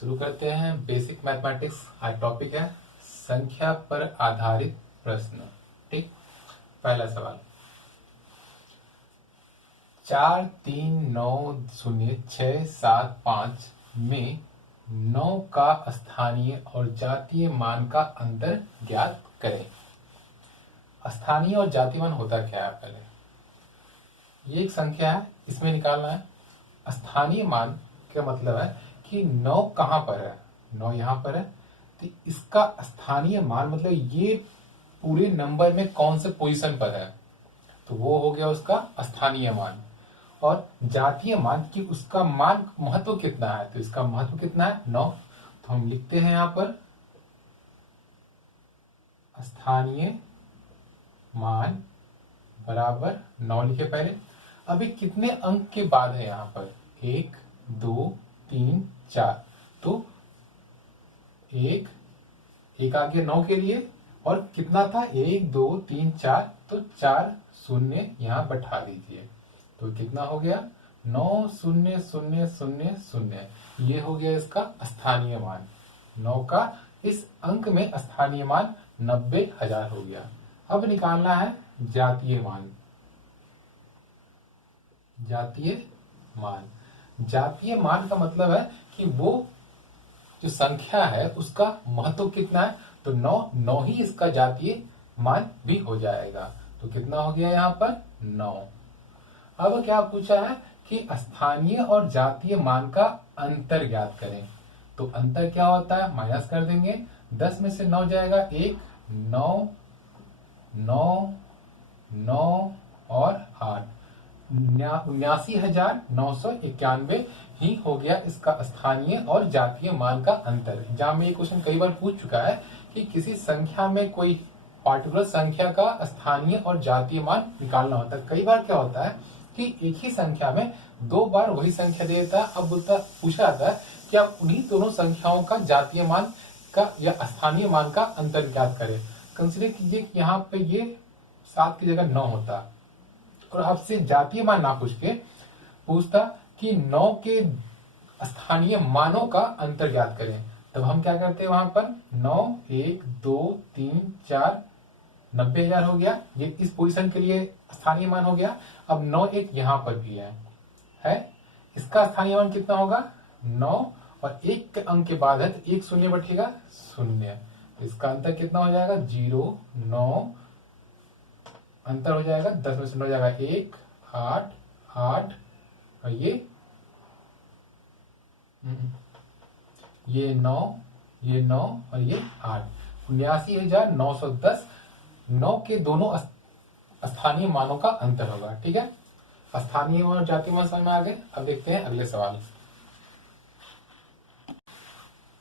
शुरू करते हैं बेसिक मैथमेटिक्स। आज टॉपिक है संख्या पर आधारित प्रश्न। ठीक, पहला सवाल 4390675 में 9 का स्थानीय और जातीय मान का अंतर ज्ञात करें। स्थानीय और जातीय मान होता क्या है? पहले ये एक संख्या है, इसमें निकालना है। स्थानीय मान का मतलब है कि 9 कहां पर है, 9 यहां पर है, तो इसका स्थानीय मान मतलब ये पूरे नंबर में कौन से पोजीशन पर है, तो वो हो गया उसका स्थानीय मान। और जातीय मान कि उसका मान महत्व कितना है, तो इसका महत्व कितना है 9। तो हम लिखते हैं यहां पर स्थानीय मान बराबर 9 लिखे पहले। अभी कितने अंक के बाद है यहाँ पर 1 2 3 4, तो एक आ गया 9 के लिए, और कितना था 1 2 3 4, तो 4 शून्य यहाँ बैठा दीजिए, तो कितना हो गया 9 0 0 0 0। ये हो गया इसका स्थानीय मान। 9 का इस अंक में स्थानीय मान 90,000 हो गया। अब निकालना है जातीय मान। जातीय मान का मतलब है कि वो जो संख्या है उसका महत्व कितना है, तो 9 ही इसका जातीय मान भी हो जाएगा। तो कितना हो गया यहाँ पर 9। अब क्या पूछा है कि स्थानीय और जातीय मान का अंतर ज्ञात करें। तो अंतर क्या होता है, माइनस कर देंगे। 10 में से 9 जाएगा 1, 9 9 9 और 8, 79,991 ही हो गया इसका स्थानीय और जातीय मान का अंतर। एग्जाम में ये क्वेश्चन कई बार पूछ चुका है कि किसी संख्या में कोई पार्टिकुलर संख्या का स्थानीय और जातीय मान निकालना होता है। कई बार क्या होता है कि एक ही संख्या में 2 बार वही संख्या दे देता है। अब पूछा जाता है कि आप उन्हीं दोनों संख्याओं का जातीय मान का या स्थानीय मान का अंतर ज्ञात करें। कंसिडर कीजिए कि यहाँ पे ये 7 की जगह 9 होता और आपसे जातीय मान ना पूछ के पूछता कि 9 के स्थानीय मानों का अंतर ज्ञात करें। तब हम क्या करते हैं, वहां पर 9 1 2 3 4 90,000 हो गया। ये इस पोजीशन के लिए स्थानीय मान हो गया। अब 9 एक यहां पर भी है। इसका स्थानीय मान कितना होगा 9, और 1 के अंक के बाद है तो 1 शून्य बैठेगा 0। इसका अंतर कितना हो जाएगा 0 9, अंतर हो जाएगा 10 में से 9 हो जाएगा 1 8 8, और ये 9 और ये 8, 79,910 9 के दोनों स्थानीय मानों का अंतर होगा। ठीक है, स्थानीय मान और जातीय मान समझ में आ गए। अब देखते हैं अगले सवाल।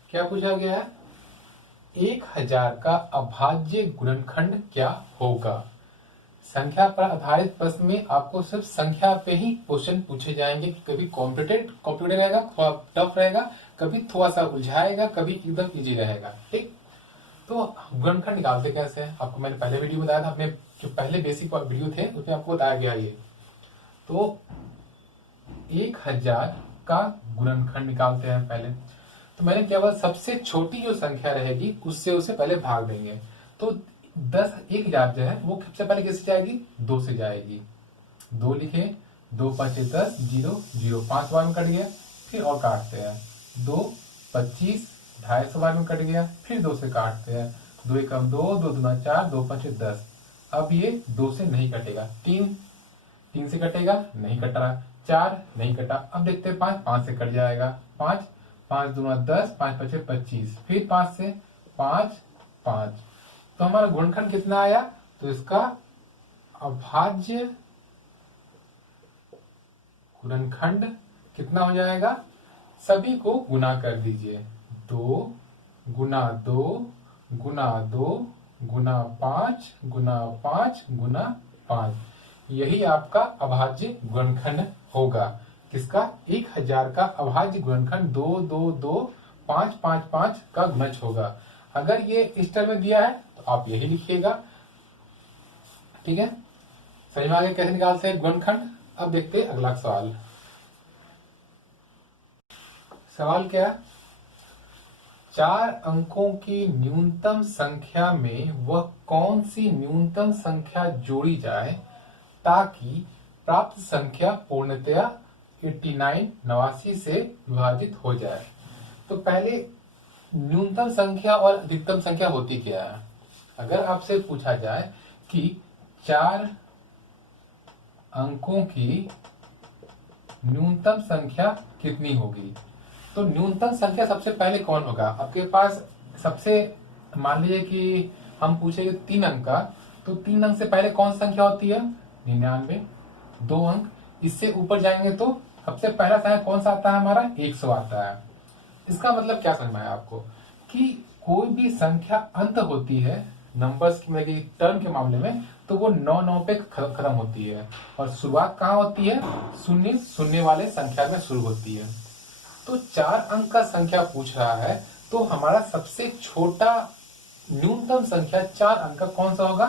क्या पूछा गया है, 1000 का अभाज्य गुणनखंड क्या होगा। संख्या पर आधारित प्रश्न में आपको सिर्फ संख्या पे ही क्वेश्चन पूछे जाएंगे। कभी कॉम्प्लिकेटेड रहेगा, थोड़ा टफ रहेगा, कभी थोड़ा सा उलझाएगा, कभी एकदम इजी रहेगा। ठीक, तो गुणनखंड निकालते कैसे हैं, आपको मैंने पहले वीडियो बताया था। अपने जो पहले बेसिक वीडियो थे उसमें आपको बताया गया ये। तो 1000 का गुणनखंड निकालते हैं पहले। तो मैंने क्या बोला, सबसे छोटी जो संख्या रहेगी उससे उसे पहले भाग देंगे। तो 10,000 जो है वो सबसे पहले किससे जाएगी, 2 से जाएगी। 2 लिखे, 2 5 10 0 0, 5 बार में कट गया। फिर और काटते हैं, 2 25 250 बार में कट गया। फिर 2 से काटते हैं, 2 एकम 2 2 दूना 4 2 5 10। अब ये 2 से नहीं कटेगा। 3 से कटेगा, नहीं कट रहा। 4 नहीं कटा। अब देखते हैं 5 से कट जाएगा। 5 5 दूना 10 5 5 25, फिर 5 से 5 5। तो हमारा गुणनखंड कितना आया, तो इसका अभाज्य गुणनखंड कितना हो जाएगा, सभी को गुना कर दीजिए। 2 गुना 2 गुना 2 गुना 5 गुना 5 गुना 5, यही आपका अभाज्य गुणनखंड होगा। किसका, 1000 का अभाज्य गुणनखंड 2 2 2 5 5 5 का गुणज होगा। अगर ये इस टर्म में दिया है तो आप यही लिखिएगा। ठीक है, समझ में आ गया कैसे निकालते हैं गुणनखंड। अब देखते हैं अगला सवाल। सवाल क्या है, 4 अंकों की न्यूनतम संख्या में वह कौन सी न्यूनतम संख्या जोड़ी जाए ताकि प्राप्त संख्या पूर्णतया 89 से विभाजित हो जाए। तो पहले न्यूनतम संख्या और अधिकतम संख्या होती क्या है। अगर आपसे पूछा जाए कि 4 अंकों की न्यूनतम संख्या कितनी होगी, तो न्यूनतम संख्या सबसे पहले कौन होगा। आपके पास सबसे, मान लीजिए कि हम पूछेंगे 3 अंक का, तो 3 अंक से पहले कौन सी संख्या होती है, 99। 2 अंक इससे ऊपर जाएंगे तो सबसे पहला संख्या कौन सा आता है हमारा, 100 आता है। इसका मतलब क्या समझ में आया आपको कि कोई भी संख्या अंत होती है नंबर्स की, मतलब टर्म के मामले में, तो वो 9 पे खत्म होती है और शुरुआत कहाँ होती है, शून्य शून्य वाले संख्या में शुरू होती है। तो 4 अंक का संख्या पूछ रहा है, तो हमारा सबसे छोटा न्यूनतम संख्या 4 अंक का कौन सा होगा,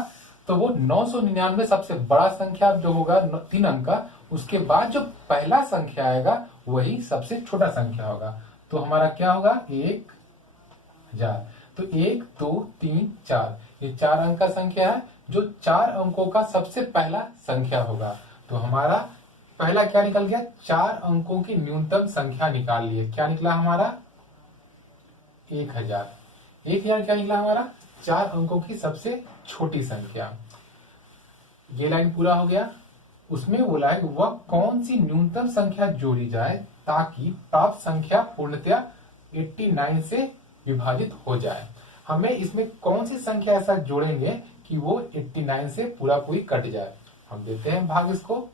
तो वो 999 सबसे बड़ा संख्या जो होगा 3 अंक का, उसके बाद जो पहला संख्या आएगा वही सबसे छोटा संख्या होगा। तो हमारा क्या होगा, 1000। तो 1 2 3 4 ये 4 अंक का संख्या है, जो 4 अंकों का सबसे पहला संख्या होगा। तो हमारा पहला क्या निकल गया, 4 अंकों की न्यूनतम संख्या निकाल लिए। क्या निकला हमारा, 1000। 1000 क्या निकला हमारा, 4 अंकों की सबसे छोटी संख्या। ये लाइन पूरा हो गया। उसमें बोला है कि वह कौन सी न्यूनतम संख्या जोड़ी जाए ताकि प्राप्त संख्या पूर्णतया 89 से विभाजित हो जाए। हमें इसमें कौन सी संख्या ऐसा जोड़ेंगे कि वो 89 से पूरा पूरी कट जाए। हम देते हैं भाग इसको।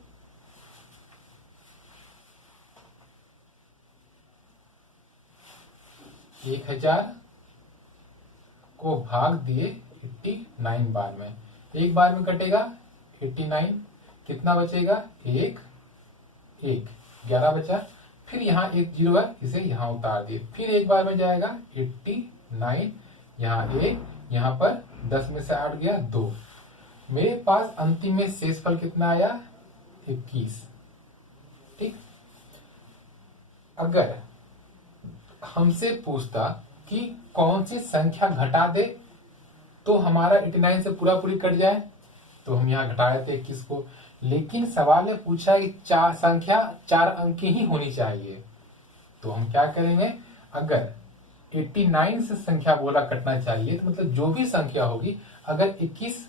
1000 को भाग दिए 89 बार में, एक बार में कटेगा 89, कितना बचेगा, 1 1 11 बचा। फिर यहाँ एक 0 है, इसे यहाँ उतार दिए, फिर एक बार में जाएगा 89, यहाँ 1, यहाँ पर 10 में से 8 गया 2। मेरे पास अंतिम में शेषफल कितना आया, 21। ठीक। अगर हमसे पूछता कि कौन सी संख्या घटा दे तो हमारा 89 से पूरा पूरी कट जाए, तो हम यहाँ घटा देते 21 को। लेकिन सवाल में पूछा है कि संख्या 4 अंक की ही होनी चाहिए, तो हम क्या करेंगे, अगर 89 से संख्या बोला कटना चाहिए, तो मतलब जो भी संख्या होगी, अगर 21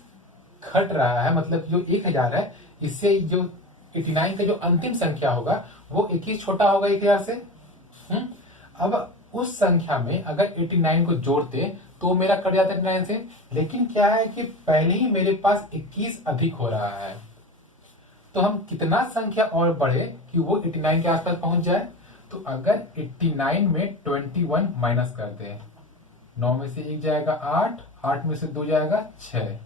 घट रहा है, मतलब जो 1000 है, इससे जो 89 का जो अंतिम संख्या होगा वो 21 छोटा होगा 1000 से। अब उस संख्या में अगर 89 को जोड़ते तो मेरा कट जाता 89 से। लेकिन क्या है कि पहले ही मेरे पास 21 अधिक हो रहा है, तो हम कितना संख्या और बढ़े कि वो 89 के आसपास पहुंच जाए। तो अगर 89 में 21 माइनस कर दे, 9 में से 1 जाएगा 8, 8 में से 2 जाएगा 6,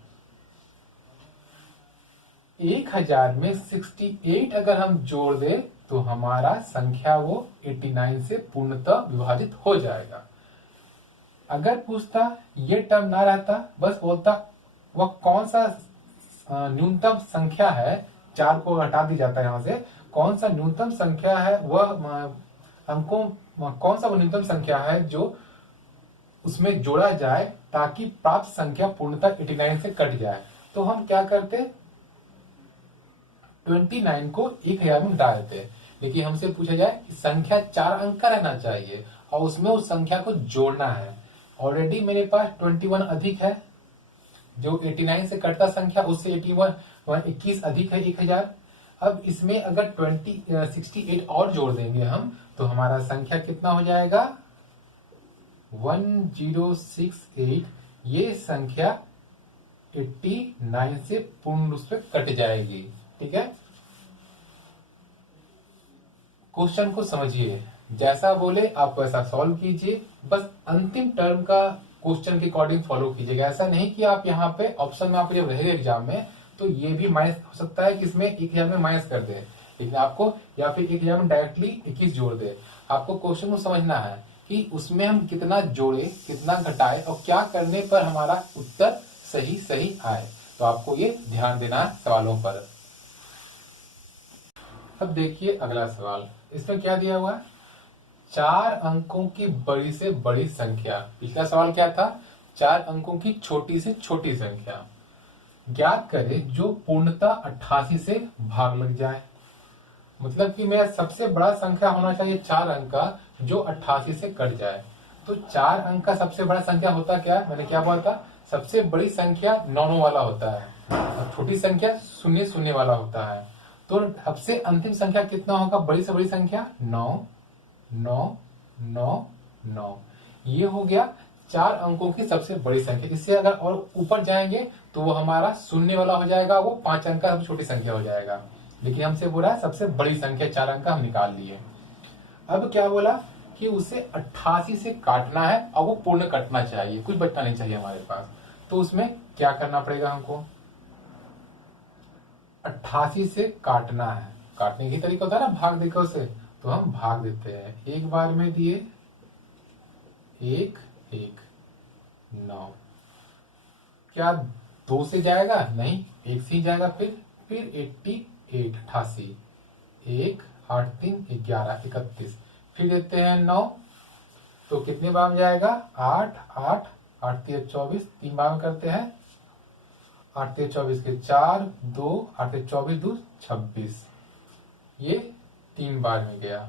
1000 में 68 अगर हम जोड़ दे तो हमारा संख्या वो 89 से पूर्णतः विभाजित हो जाएगा। अगर पूछता ये टर्म ना रहता, बस बोलता वह कौन सा न्यूनतम संख्या है, 4 को हटा दी जाता है यहाँ से, कौन सा न्यूनतम संख्या है वह अंकों, कौन सा वो न्यूनतम संख्या है जो उसमें जोड़ा जाए ताकि प्राप्त संख्या पूर्णतः 89 से कट जाए, तो हम क्या करते, 29 को 1000 में घटा देते। लेकिन हमसे पूछा जाए कि संख्या 4 अंक का रहना चाहिए और उसमें उस संख्या को जोड़ना है। ऑलरेडी मेरे पास 21 अधिक है, जो 89 से कटता संख्या उससे 21 अधिक है 1000। अब इसमें अगर 68 और जोड़ देंगे हम, तो हमारा संख्या कितना हो जाएगा, 1068। ये संख्या 89 से पूर्ण रूप से कट जाएगी। ठीक है, क्वेश्चन को समझिए, जैसा बोले आप वैसा सॉल्व कीजिए, बस अंतिम टर्म का क्वेश्चन के अकॉर्डिंग फॉलो कीजिएगा। ऐसा नहीं कि आप यहाँ पे ऑप्शन में आपको जब रहेगा एग्जाम में तो ये भी माइनस हो सकता है कि इसमें 1000 में माइनस कर दे, लेकिन आपको या फिर 1000 में डायरेक्टली 21 जोड़ दे। आपको क्वेश्चन को समझना है कि उसमें हम कितना जोड़े, कितना घटाए और क्या करने पर हमारा उत्तर सही सही आए। तो आपको ये ध्यान देना है सवालों पर। अब देखिए अगला सवाल, इसमें क्या दिया हुआ है, 4 अंकों की बड़ी से बड़ी संख्या। पिछला सवाल क्या था? 4 अंकों की छोटी से छोटी संख्या ज्ञात करें जो पूर्णतः 88 से भाग लग जाए। मतलब कि मेरा सबसे बड़ा संख्या होना चाहिए 4 अंक का जो 88 से कट जाए। तो 4 अंक का सबसे बड़ा संख्या होता क्या है? मैंने क्या बोला था? सबसे बड़ी संख्या 9 वाला होता है और छोटी संख्या 0 वाला होता है। तो सबसे अंतिम संख्या कितना होगा? बड़ी से बड़ी संख्या 9 9 9 9। ये हो गया 4 अंकों की सबसे बड़ी संख्या। इससे अगर और ऊपर जाएंगे तो वो हमारा 0 वाला हो जाएगा, वो 5 अंक का सबसे छोटी संख्या हो जाएगा। लेकिन हमसे बोला है सबसे बड़ी संख्या 4 अंक का हम निकाल लिए। अब क्या बोला कि उसे 88 से काटना है और वो पूर्ण कटना चाहिए, कुछ बचना नहीं चाहिए हमारे पास। तो उसमें क्या करना पड़ेगा हमको? 88 से काटना है। काटने की तरीका होता है ना भाग देकर उसे, तो हम भाग देते हैं। एक बार में दिए 1 1 9। क्या 2 से जाएगा? नहीं, 1 से ही जाएगा। फिर 88 1 8 3 11 31। फिर देते हैं 9, तो कितने बार में जाएगा? 8 8 8 3 24, 3 बार में करते हैं। 8 3 24 के 4 2 8 3 24 2 26। ये 3 बार में गया।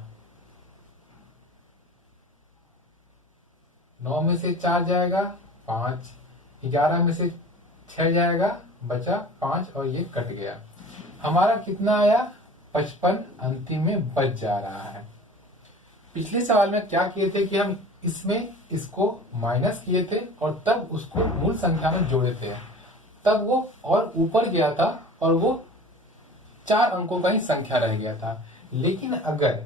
9 में से 4 जाएगा 5, 11 में से 6 जाएगा, बचा 5 और ये कट गया। हमारा कितना आया? 55 अंतिम में बच जा रहा है। पिछले सवाल में क्या किए थे कि हम इसमें इसको माइनस किए थे और तब उसको मूल संख्या में जोड़े थे, तब वो और ऊपर गया था और वो 4 अंकों का ही संख्या रह गया था। लेकिन अगर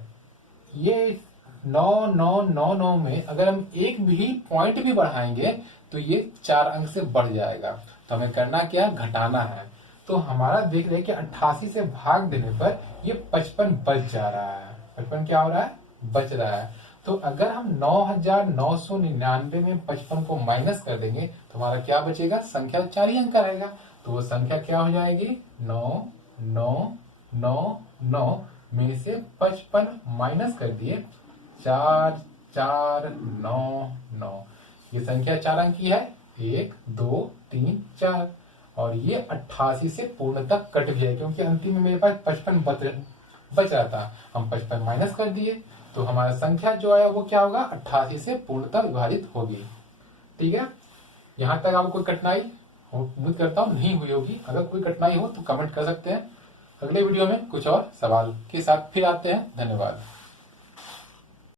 ये 9 9 9 9 में अगर हम एक भी पॉइंट भी बढ़ाएंगे तो ये 4 अंक से बढ़ जाएगा। तो हमें करना क्या? घटाना है। तो हमारा देख रहे हैं कि 88 से भाग देने पर ये 55 बच जा रहा है। 55 क्या हो रहा है? बच रहा है। तो अगर हम 9999 में 55 को माइनस कर देंगे तो हमारा क्या बचेगा? संख्या 4 ही अंक का रहेगा। तो वो संख्या क्या हो जाएगी? 9 9 9 9 में से 55 माइनस कर दिए 4 4 9 9। ये संख्या 4 अंक की है, 1 2 3 4। और ये 88 से पूर्णतः कट गया क्योंकि अंतिम में मेरे पास 55 बच रहा था। हम 55 माइनस कर दिए तो हमारा संख्या जो आया वो क्या होगा? 88 से पूर्णतः विभाजित होगी। ठीक है, यहां तक आपको कोई कठिनाई उम्मीद करता हूं नहीं हुई होगी। अगर कोई कठिनाई हो तो कमेंट कर सकते हैं। अगले वीडियो में कुछ और सवाल के साथ फिर आते हैं। धन्यवाद।